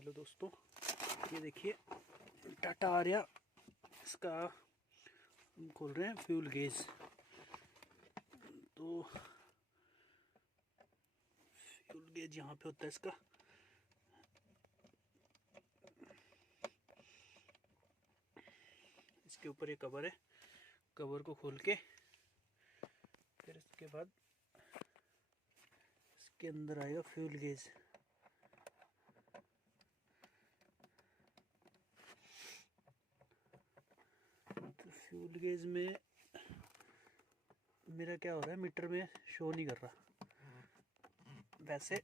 Hello दोस्तों, ये देखिए टाटा आर्या, इसका हम खोल रहे हैं फ्यूल गेज। तो फ्यूल गेज यहाँ पे होता है इसका। इसके ऊपर ये कवर है, कवर को खोल के फिर इसके बाद इसके अंदर आएगा फ्यूल गेज। तो फ्यूल गेज में मेरा क्या हो रहा है, मीटर में शो नहीं कर रहा। वैसे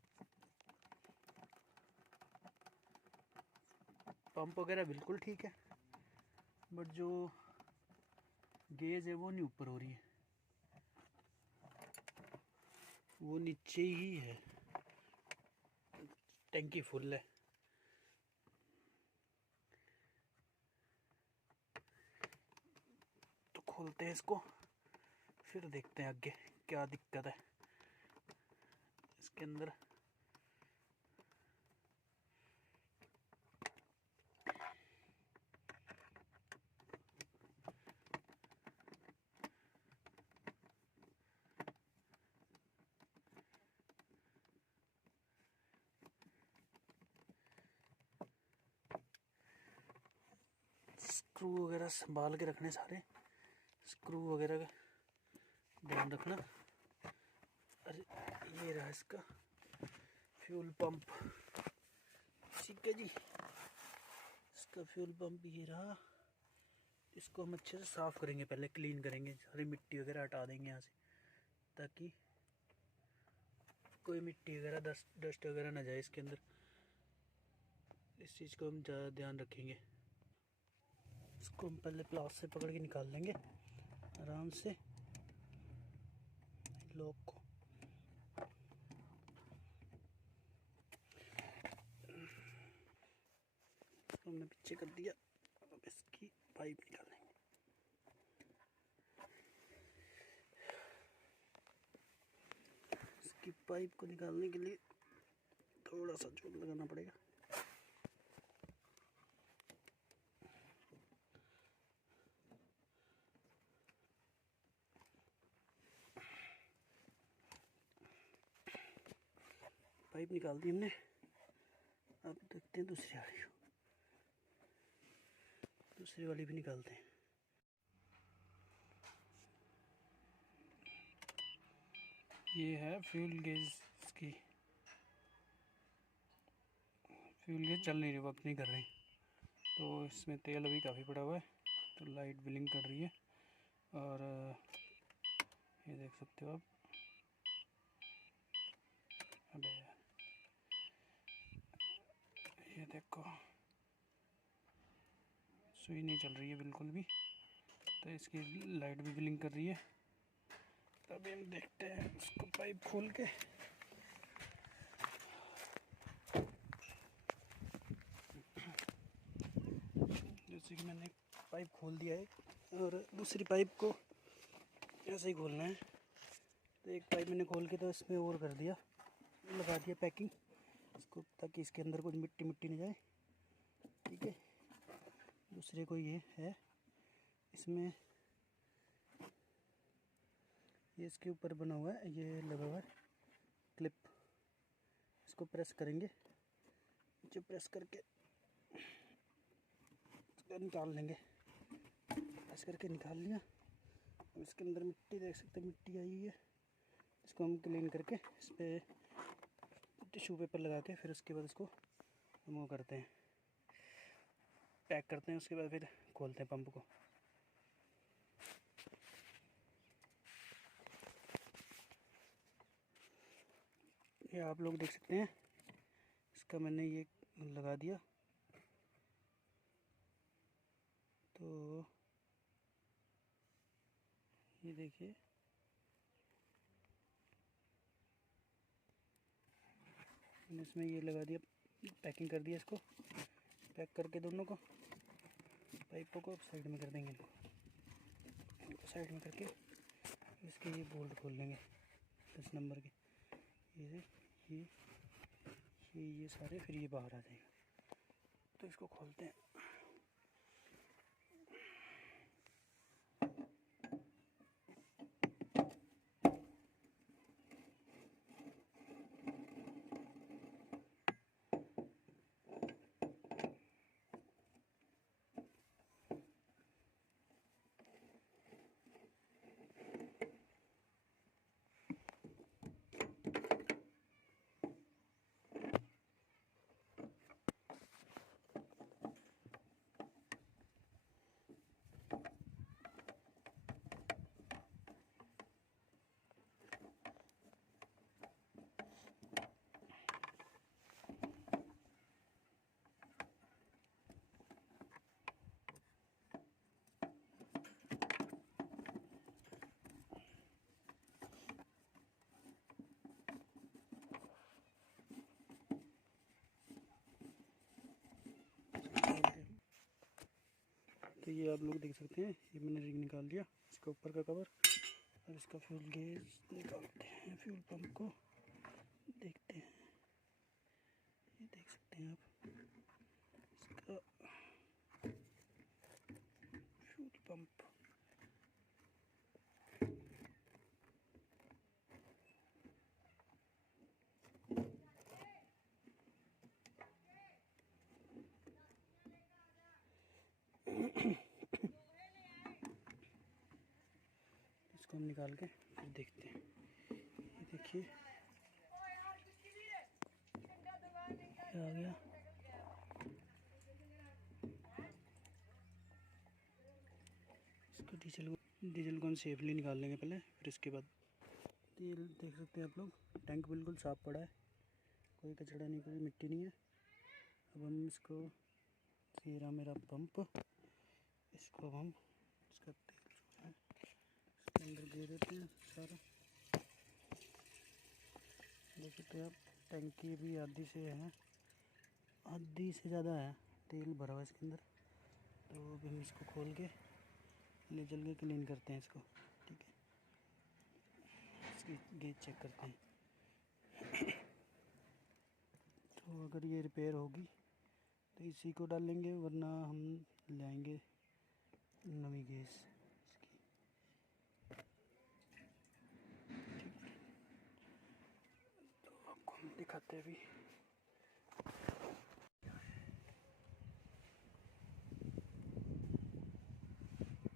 पंप वगैरह बिल्कुल ठीक है, बट जो गेज है वो नहीं ऊपर हो रही है, वो नीचे ही है। टंकी फुल है। तो खोलते हैं इसको, फिर देखते हैं आगे क्या दिक्कत है इसके अंदर। स्क्रू वगैरह संभाल के रखने, सारे स्क्रू वगैरह का ध्यान रखना। अरे ये रहा इसका फ्यूल पंप, ठीक है जी। इसका फ्यूल पंप ये रहा। इसको हम अच्छे से साफ़ करेंगे, पहले क्लीन करेंगे, सारी मिट्टी वगैरह हटा देंगे यहाँ से, ताकि कोई मिट्टी वगैरह डस्ट वगैरह ना जाए इसके अंदर। इस चीज़ को हम ज़्यादा ध्यान रखेंगे। इसको हम पहले प्लास से पकड़ के निकाल लेंगे आराम से लॉक को। इसको हमने पीछे कर दिया, अब इसकी पाइप निकालेंगे। इसकी पाइप को निकालने के लिए थोड़ा सा जोर लगाना पड़ेगा। पाइप निकाल दी हमने, अब देखते हैं दूसरी वाली को। दूसरी वाली भी निकालते हैं। ये है फ्यूल गेज की। फ्यूल गेज चल नहीं रही, वर्क नहीं कर रही। तो इसमें तेल अभी काफ़ी पड़ा हुआ है, तो लाइट ब्लिंक कर रही है। और ये देख सकते हो आप। अबे यार, ये देखो सुई नहीं चल रही है बिल्कुल भी, तो इसकी लाइट भी ब्लिंक कर रही है। तभी हम देखते हैं इसको पाइप खोल के। जैसे कि मैंने पाइप खोल दिया है, और दूसरी पाइप को ऐसे ही खोलना है। तो एक पाइप मैंने खोल के तो इसमें और कर दिया, लगा दिया पैकिंग इसको, ताकि इसके अंदर कुछ मिट्टी नहीं जाए, ठीक है। दूसरे को ये है, इसमें ये इसके ऊपर बना हुआ है, ये लगा हुआ है क्लिप। इसको प्रेस करेंगे, नीचे प्रेस करके इसको निकाल लेंगे। प्रेस करके निकाल लिया। अब इसके अंदर मिट्टी देख सकते हैं, मिट्टी आई हुई है। इसको हम क्लीन करके इस पर टिश्यू पेपर लगा के फिर उसके बाद इसको हम वो करते हैं, पैक करते हैं। उसके बाद फिर खोलते हैं पंप को। ये आप लोग देख सकते हैं, इसका मैंने ये लगा दिया। तो ये देखिए, मैंने इसमें ये लगा दिया, पैकिंग कर दिया। इसको पैक करके दोनों को, पाइपों को साइड में कर देंगे। इनको साइड में करके इसके ये बोल्ट खोल लेंगे 10 नंबर के। ये सारे, फिर ये बाहर आ जाएगा। तो इसको खोलते हैं। तो ये आप लोग देख सकते हैं, ये मैंने रिंग निकाल दिया, इसका ऊपर का कवर, और इसका फ्यूल गेज निकालते हैं, फ्यूल पंप को देखते हैं। ये देख सकते हैं आप, इसका फ्यूल पंप। इसको हम निकाल के फिर देखते हैं। ये देखिए, ये आ गया। इसको डीजल को हम सेफली निकाल लेंगे पहले, फिर इसके बाद तेल देख सकते हैं आप लोग, टैंक बिल्कुल साफ़ पड़ा है, कोई कचड़ा नहीं, कोई मिट्टी नहीं है। अब हम इसको, ये रहा मेरा पंप, इसको हम इसका तेल जो है इसके अंदर दे देते हैं सारा। देख सकते हैं आप, टंकी भी आधी से है, आधी से ज़्यादा है तेल भरा हुआ इसके अंदर। तो अभी हम इसको खोल के ले चल के क्लीन करते हैं इसको, ठीक है। इसकी गेज चेक करते हैं। तो अगर ये रिपेयर होगी तो इसी को डालेंगे, वरना हम लाएंगे नवी गेज इसकी, ठीक है। तो आपको हम दिखाते हैं अभी।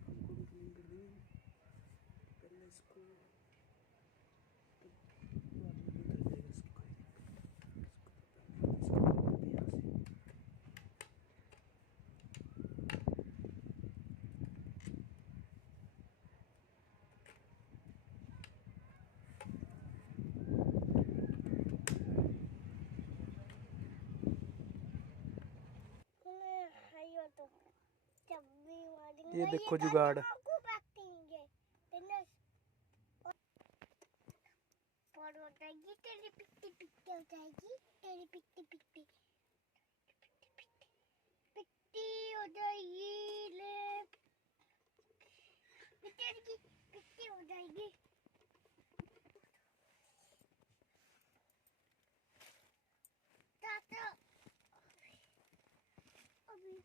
हमको भी क्लीन कर देंगे पहले इसको, तो बाद में भी कर देगा इसकी कोई दिक्कत। इसको करते हैं यहाँ से। ये देखो जुगाड़, तेरी पिट्टी पिट्टी हो जाएगी, तेरी पिट्टी पिट्टी पिट्टी हो जाएगी, ले तेरी पिट्टी हो जाएगी। ताता अभी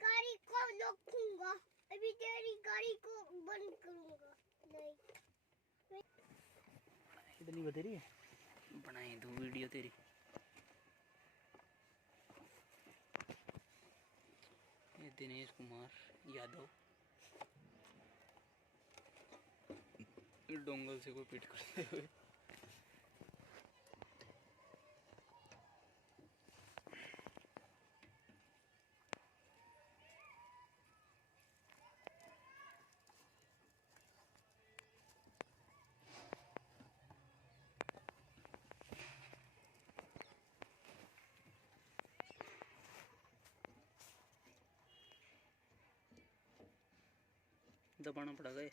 गाड़ी को रखूंगा, अभी तेरी गाड़ी को बंद करूंगा। नहीं इतनी बतेरी है, बनाई दो वीडियो तेरी। ये दिनेश कुमार यादव डोंगल से कोई पीट करते हुए। दबाना पड़ेगा ये।